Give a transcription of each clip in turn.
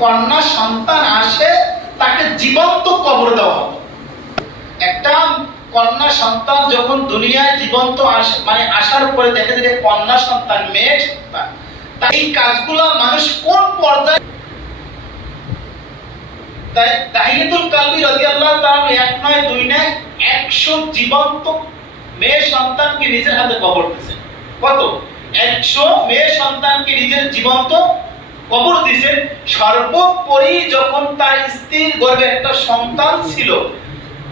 কন্যা সন্তান আসে তাকে জীবন্ত কবর দেওয়া হবে। একটা কন্যা সন্তান যখন দুনিয়ায় জীবন্ত আসে মানে আসার পরে দেখা যায় কন্যা সন্তান মেয়ে সন্তান, তাই এই কাজগুলো মানুষ কোন পর্যায়ে, তাই দাহিয়াতুল কালবি রাদিয়াল্লাহু তাআলা এক নয় দুই নয় 100 জীবন্ত মেয়ে সন্তানকে নিজের হাতে কবর দিয়েছেন। কত? 100 মেয়ে সন্তানকে নিজের জীবন্ত কবর দিয়েছেন। সর্বোপরি যখন তার স্ত্রীর গর্ভে একটা সন্তান ছিল,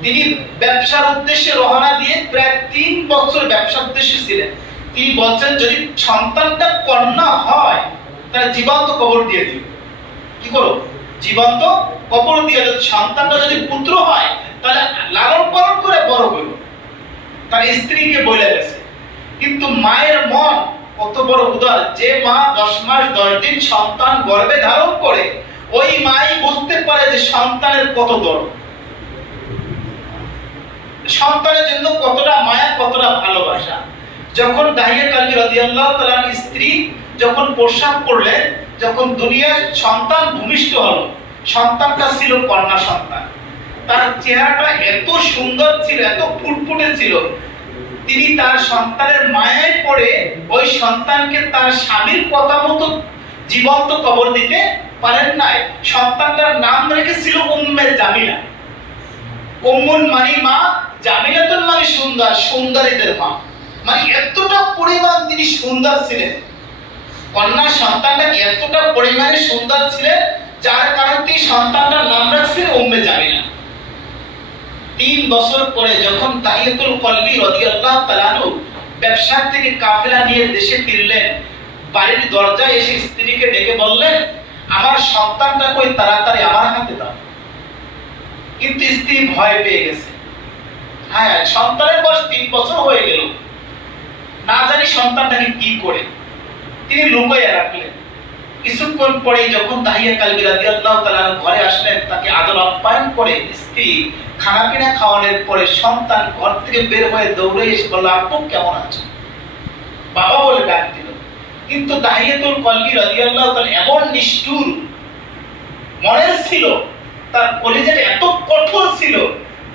তিনি ব্যবসার উদ্দেশ্যে রওনা দিয়ে প্রায় 3 বছর ব্যবসার উদ্দেশ্যে ছিলেন। তিনি বলছেন যদি সন্তানটা কন্যা হয় তাহলে জীবন্ত কবর দিয়ে দিও। কি করো? জীবন্ত কবর দিয়ে দিও। সন্তানটা যদি পুত্র হয় তাহলে লালন পালন করে বড় করো। তার স্ত্রীকে বলে গেছে। কিন্তু মায়ের মন কত বড় উদার, যে মা 10 মাস 10 দিন সন্তান গর্ভে ধারণ করে ওই মাই বুঝতে পারে যে সন্তানের কত দরদ, সন্তানের জন্য কতটা মায়া, কতটা ভালোবাসা। যখন দাহিয়া কালবি রাদিয়াল্লাহু তাআলার স্ত্রী যখন প্রসব করলেন, যখন দুনিয়ার সন্তান ভূমিষ্ঠ হলো, সন্তানটা ছিল কন্যা সন্তান। তার চেহারাটা এত সুন্দর ছিল, এত ফুটফুটে ছিল, তিনি তার সন্তানের মায়ায় পড়ে ওই সন্তানকে তার স্বামীর কথা মতো জীবন্ত কবর দিতে পারেন নাই। সন্তানটার নাম রেখেছিল উম্মে জামিলা। উম্মুন মানে মা, জামিলাতুন মানে সুন্দর, সুন্দরীদের মা। মানে এতটা পরিমাণ তিনি সুন্দর ছিলেন, কন্যা সন্তানটা এতটা পরিমাণে সুন্দর ছিলেন যার কারণে তিনি সন্তানটার নাম রাখছেন উম্মে জামিলা। 3 বছর পরে যখন দাহিয়াতুল কালবি রাদিয়াল্লাহু তাআলা আনহু ব্যবসা থেকে কাফেলা নিয়ে দেশে ফিরলেন, বাড়ির দরজায় এসে স্ত্রীকে ডেকে বললেন, আমার সন্তানটা কই, তাড়াতাড়ি আমার হাতে দাও। কিন্তু স্ত্রী ভয় পেয়ে গেছে। হ্যাঁ, সন্তানের বয়স 3 বছর হয়ে গেল, না জানি সন্তানটাকে কি করে, তিনি লুকাইয়া রাখলেন। কিছুক্ষণ পরে যখন দাহিয়া কালবি রাদিয়াল্লাহু তাআলা ঘরে আসলেন, তাকে আদর আপ্যায়ন করে স্ত্রী খানা পিনা খাওয়ানোর পরে সন্তান ঘর থেকে বের হয়ে দৌড়ে এসে বলল, আপু কেমন আছেন? বাবা বলে ডাক দিল। কিন্তু দাহিয়াতুল কালবি রাদিয়াল্লাহু তাআলা এমন নিষ্ঠুর মনের ছিল, তার কলিজাটা এত কঠোর ছিল,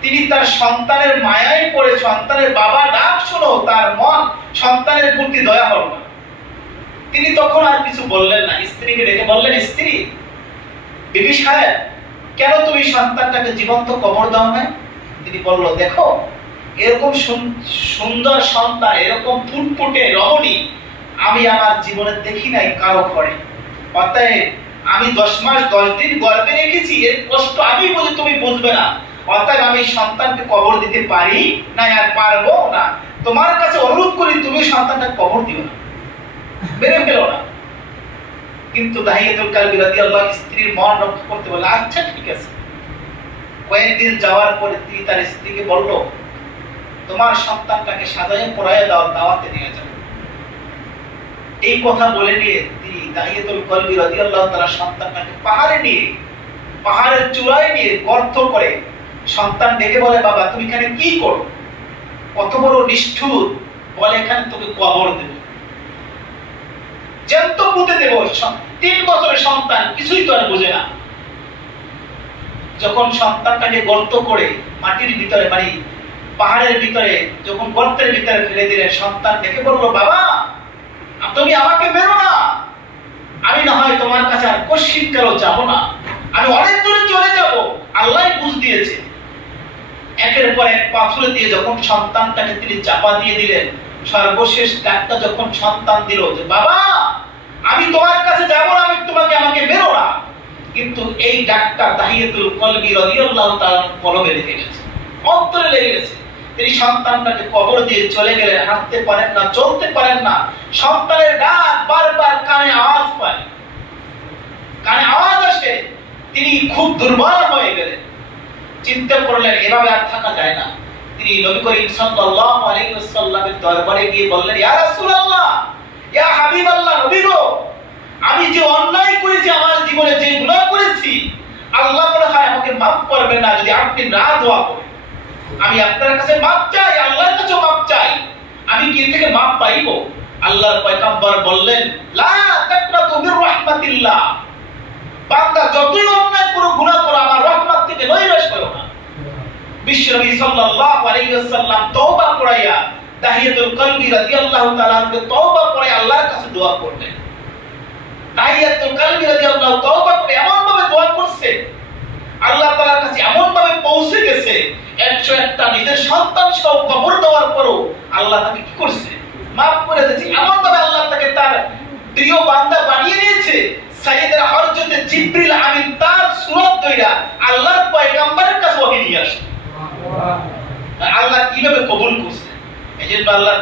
তিনি তার সন্তানের মায়ায় পড়ে সন্তানের বাবা ডাক শুনো তার মন সন্তানের প্রতি দয়া হল না। তিনি তখন আর কিছু বললেন না। স্ত্রীকে ডেকে বললেন, স্ত্রী, বিবি সাহেব, কেন তুমি সন্তানটাকে জীবন্ত কবর দাও না? তিনি বলল, দেখো, এরকম সুন্দর সন্তান, এরকম ফুটফুটে রমণী আমি আমার জীবনে দেখি নাই কারো ঘরে। অতএব আমি 10 মাস 10 দিন গর্ভে রেখেছি, এর কষ্ট আমি বুঝি, তুমি বুঝবে না। অতএব আমি সন্তানকে কবর দিতে পারি না, আর পারবো না। তোমার কাছে অনুরোধ করি তুমি সন্তানটা কবর দিও না, মেরে ফেলো না। কিন্তু দাহিয়াতুল কালবি রাদিয়াল্লাহু স্ত্রীর মন রক্ষা করতে বলে, আচ্ছা ঠিক আছে। কয়েকদিন যাওয়ার পরে তিনি তার স্ত্রীকে বলল, তোমার সন্তানটাকে সাজায়ে পরায়ে দাও, দাওয়াতে নিয়ে যাও। এই কথা বলে নিয়ে তিনি দাহিয়াতুল কালবি রাদিয়াল্লাহু তাআলা সন্তানটাকে পাহাড়ের চূড়ায় নিয়ে গর্ত করে সন্তান ডেকে বলে, বাবা তুমি এখানে কি করো? কত বড় নিষ্ঠুর! বলে, এখানে তোকে কবর দেব, জ্যান্ত পুঁতে দেব। 3 বছরের সন্তান কিছুই তো আর বোঝে না। যখন সন্তানটাকে গর্ত করে মাটির ভিতরে মানে পাহাড়ের ভিতরে যখন গর্তের ভিতরে ফেলে দিলেন, সন্তান দেখে বলল, বাবা তুমি আমাকে মেরো না, আমি না হয় তোমার কাছে আর কশিন কালো যাবো না, আমি অনেক দূরে চলে যাব। আল্লাহই বুঝ দিয়েছে। একের পর এক পাথর দিয়ে যখন সন্তানটাকে তিনি চাপা দিয়ে দিলেন, সর্বশেষ ডাকটা যখন সন্তান দিল যে, বাবা আমি তোমার কাছে যাব না, আমি তোমাকে আমাকে মেরো না। কিন্তু এই ডাকটা দাহিয়াতুল কালবি রাদিয়াল্লাহু তাআলা কলবে লেগে গেছে, অন্তরে লেগে গেছে। তিনি সন্তানটাকে কবর দিয়ে চলে গেলেন। হাঁটতে পারেন না, চলতে পারেন না। সন্তানের ডাক বারবার কানে আওয়াজ পায়, কানে আওয়াজ আসে। তিনি খুব দুর্বল হয়ে গেলেন। চিন্তা করলেন এভাবে আর থাকা যায় না। তিনি নবী করিম সাল্লাল্লাহু আলাইহি ওয়াসাল্লামের দরবারে গিয়ে বললেন, ইয়া রাসূলুল্লাহ, ইয়া হাবিবাল্লাহ, নবী গো, আমি যে অন্যায় করেছি, আমার জীবনে যে গুনাহ করেছি, আল্লাহ মনে হয় আমাকে মাফ করবেন না যদি আপনি না দোয়া করেন। আমি আপনার কাছে মাফ চাই, আল্লাহর কাছে মাফ চাই। আমি কি থেকে মাফ পাইব? আল্লাহর পয়গম্বর বললেন, লা তাকনাতু মির রাহমাতিল্লাহ, বান্দা যত বিশ্বনবী সাল্লাল্লাহু আলাইহি ওয়াসাল্লাম তওবা করাইয়া তাহিয়াতুল কলবি রাদিয়াল্লাহু তাআলা আনহু তওবা করে আল্লাহর কাছে দোয়া করলেন। তাহিয়াতুল কলবি রাদিয়াল্লাহু তওবা করে এমন ভাবে দোয়া করছে, আল্লাহ তাআলার কাছে এমন ভাবে পৌঁছে গেছে, 101টা নিজের সন্তান সহ কবর দেওয়ার পরও আল্লাহ তাকে কি করছে? মাফ করে দিয়েছে। এমন ভাবে আল্লাহ তাকে তার প্রিয় বান্দা বানিয়ে দিয়েছে। সাইয়েদনা হযরত জিবরিল আমিন তার সুরত ধইরা আল্লাহর পয়গম্বরের কাছে ওহী নিয়ে আসে। আল্লাহ কিভাবে কবুল করছে? এজন্য আল্লাহ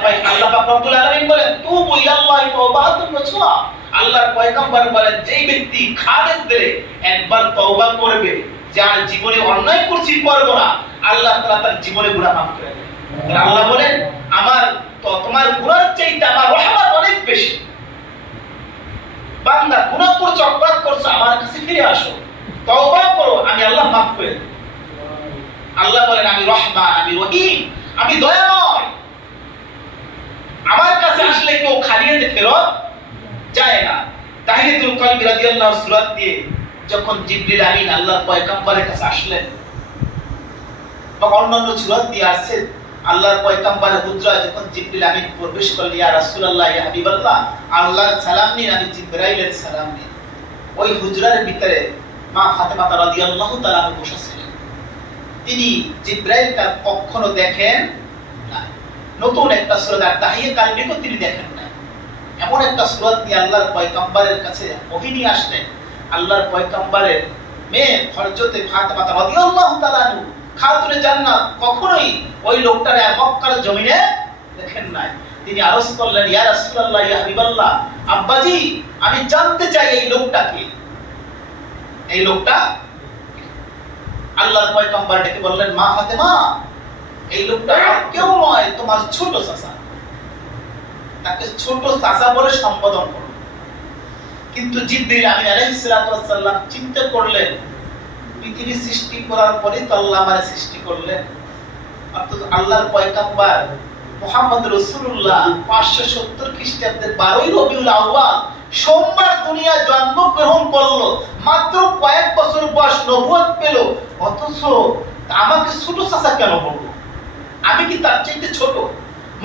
পাক রব্বুল আলামিন বলেন তুবু ইলাল্লাহি তাওবাতুন নসুহা। আল্লাহর পয়গম্বর বলেন যেই ব্যক্তি খালেস দিলে একবার তওবা করবে যে আর জীবনে অন্যায় করছি করব না, আল্লাহ তাআলা তার জীবনে গুনাহ মাফ করে দেন। আল্লাহ বলেন আমার তো তোমার গুনার চাইতে আমার রহমত অনেক বেশি। বান্দা গুনাহ করছো, অপরাধ করছো, আমার কাছে ফিরে আসো, তওবা করো, আমি আল্লাহ মাফ করে দেব। আল্লাহ বলেন আমি রহমান, আমি রহিম, আমি দয়াময়। আমার কাছে আসলে কেউ খালি হাতে ফেরত যায় না। তাহিয়াতুল কলবি রাদিয়াল্লাহু সূরাত দিয়ে যখন জিবরিল আমিন আল্লাহর পয়গম্বরের কাছে আসলেন, বা অন্যান্য সূরাত দিয়ে আসছে আল্লাহর পয়গম্বরের হুজরায় যখন জিবরিল আমিন প্রবেশ করলেন, ইয়া রাসূলুল্লাহ ইয়া হাবিবাল্লাহ, আল্লাহর সালাম নিন, আমি জিবরাইলের সালাম নিন। ওই হুজরার ভিতরে মা ফাতেমা রাদিয়াল্লাহু তাআলা বসে ছিলেন। তিনি জিবরাইলকে কখনো দেখেন না। নতুন একটা সূরা তাহিয়া কালবিকে তিনি দেখেন না। এমন একটা সূরা দিয়ে আল্লাহর পয়গম্বরের কাছে ওহী নিয়ে আসলেন। আল্লাহর পয়গম্বরের মেয়ে হযরত ফাতেমা রাদিয়াল্লাহু তাআলা খাতুনে জান্নাত কখনোই ওই লোকটারে মক্কার জমিনে দেখেন নাই। তিনি আরজ করলেন, ইয়া রাসূলুল্লাহ ইয়া হাবিবাল্লাহ, আব্বাজি আমি জানতে চাই এই লোকটাকে। এই লোকটা আল্লাহর পয়গম্বর ডেকে বললেন, মা ফাতেমা, এই লোকটা কেউ নয়, তোমার ছোট চাচা। তাকে ছোট চাচা বলে সম্বোধন করো। কিন্তু জিবরিল আমিন আলাইহিস সালাতু ওয়াস সালাম চিন্তা করলেন, পৃথিবী সৃষ্টি করার পরে তো আল্লাহ আমারে সৃষ্টি করলেন, অর্থাৎ আল্লাহর পয়গম্বর মুহাম্মদ রাসূলুল্লাহ 570 খ্রিস্টাব্দের 12ই রবিউল আউয়াল সোমবার দুনিয়া জন্মগ্রহণ করলো। মাত্র কয়েক বছর বয়স নবুয়ত পেল, অথচ আমাকে ছোট চাচা কেন বললো? আমি কি তার চাইতে ছোট?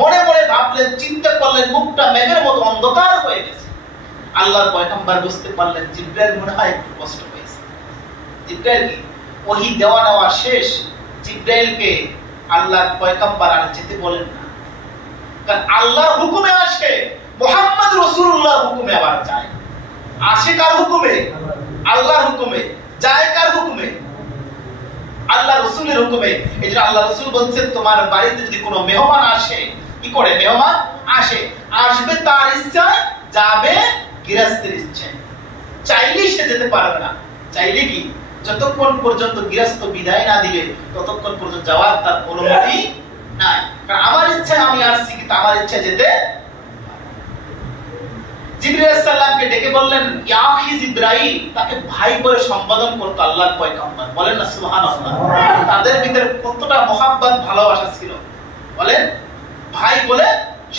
মনে মনে ভাবলেন, চিন্তা করলেন, মুখটা মেঘের মতো অন্ধকার হয়ে গেছে। আল্লাহর পয়গম্বর বুঝতে পারলেন জিবরাইল মনে হয় একটু কষ্ট পেয়েছে। জিবরাইল কি ওহী দেওয়া নেওয়া শেষ, জিবরাইলকে আল্লাহর পয়গম্বর আর যেতে বলেন না। কারণ আল্লাহর হুকুমে আসে, মুহাম্মদ রাসূলুল্লাহর হুকুমে আবার যায়। আসে কার হুকুমে? আল্লাহর হুকুমে। যায় কার হুকুমে? আল্লাহ রাসূলের হুকুমে। এজন্য আল্লাহ রাসূল বলেন, তোমার বাড়িতে যদি কোনো মেহমান আসে, কি করে মেহমান আসে? আসবে তার ইচ্ছায়, যাবে গৃহস্থের ইচ্ছায়। চাইলেই সে যেতে পারবে না। চাইলে কি যতক্ষণ পর্যন্ত গৃহস্থ বিদায় না দিবে ততক্ষণ পর্যন্ত যাওয়ার তার অনুমতি নাই। কারণ আমার ইচ্ছায় আমি আসছি, কিন্তু আমার ইচ্ছা যেতে। জিবরাইল আলাইহিস সালামকে ডেকে বললেন, ইয়া আখি জিবরাইল, তাকে ভাই বলে সম্বোধন করত আল্লাহর পয়গম্বর। বলেন না সুবহানাল্লাহ। তাদের ভিতরে কতটা মহব্বত ভালোবাসা ছিল, বলেন। ভাই বলে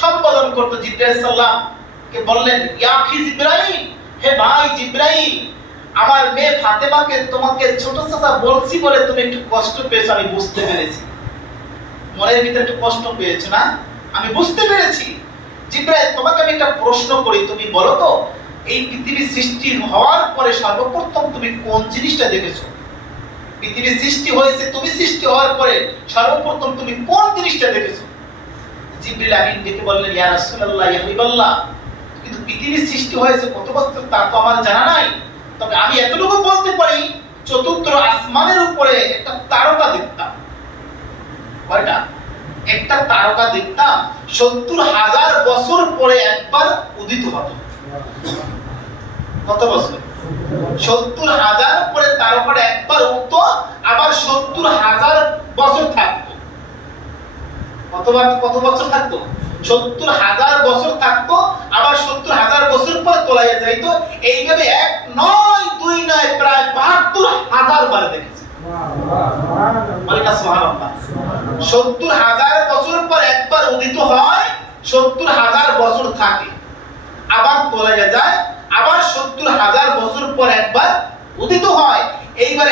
সম্বোধন করত। জিবরাইল আলাইহিস সালামকে বললেন, ইয়া আখি জিবরাইল, হে ভাই জিবরাইল, আমার মেয়ে ফাতেমাকে তোমাকে ছোট চাচা বলছি বলে তুমি একটু কষ্ট পেয়েছো, আমি বুঝতে পেরেছি। মনের ভিতরে একটু কষ্ট পেয়েছো না? আমি বুঝতে পেরেছি। জিবরাইল, তোমাকে আমি একটা প্রশ্ন করি, তুমি বলো তো, এই পৃথিবী সৃষ্টি হওয়ার পরে সর্বপ্রথম তুমি কোন জিনিসটা দেখেছো? পৃথিবী সৃষ্টি হয়েছে, তুমি সৃষ্টি হওয়ার পরে সর্বপ্রথম তুমি কোন জিনিসটা দেখেছো? জিবরাইল আমিন ডেকে বললেন, ইয়া রাসূলুল্লাহ ইয়া হাবিবাল্লাহ, কিন্তু পৃথিবী সৃষ্টি হয়েছে কত বছর তা তো আমার জানা নাই। তবে আমি এতটুকু বলতে পারি, চতুর্থ আসমানের উপরে একটা তারকা দেখতাম। কয়টা? একটা তারকা দেখতাম, 70,000 বছর পরে একবার উদিত হতো। কত বছর? 70,000 পরে তারকাটা একবার উঠতো, আবার 70,000 বছর থাকতো। কত বছর থাকতো? 70,000 বছর থাকতো, আবার 70,000 বছর পর তোলাইয়া যাইতো। এইভাবে 1 নয় 2 নয়, প্রায় 72,000 বার দেখেছি। সুবহানাল্লাহ। 70,000 বছর পর একবার উদিত হয়, 70,000 বছর থাকে, আবার তোলাইয়া যায়, আবার 70,000 বছর পর একবার উদিত হয়। এইবার